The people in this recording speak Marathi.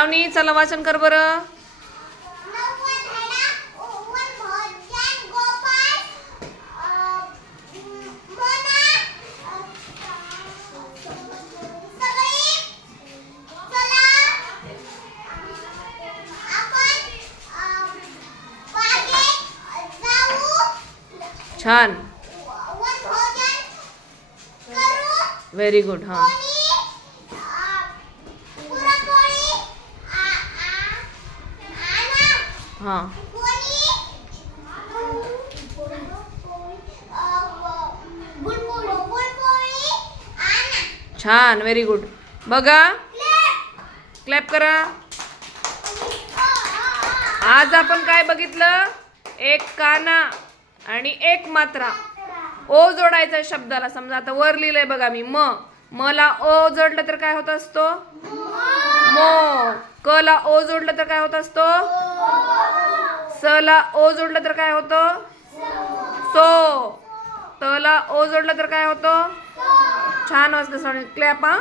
श्रावणी चला वाचन कर बरं. छान. Very good. हां हां छान. Very good. बघा क्लॅप करा. आज आपण काय बघितलं? एक काना आणि एक मात्रा. ओ जोडायचा शब्दाला. समजा आता वर लिहिलंय बघा मी म ला ओ जोडलं तर काय होत असतो? मो. क ला ओ जोडलं तर काय होत असतो? स ला ओ जोडलं तर काय होतं? सो. त ला ओ जोडलं तर काय होतं? छान वाजलं. क्लॅप. हा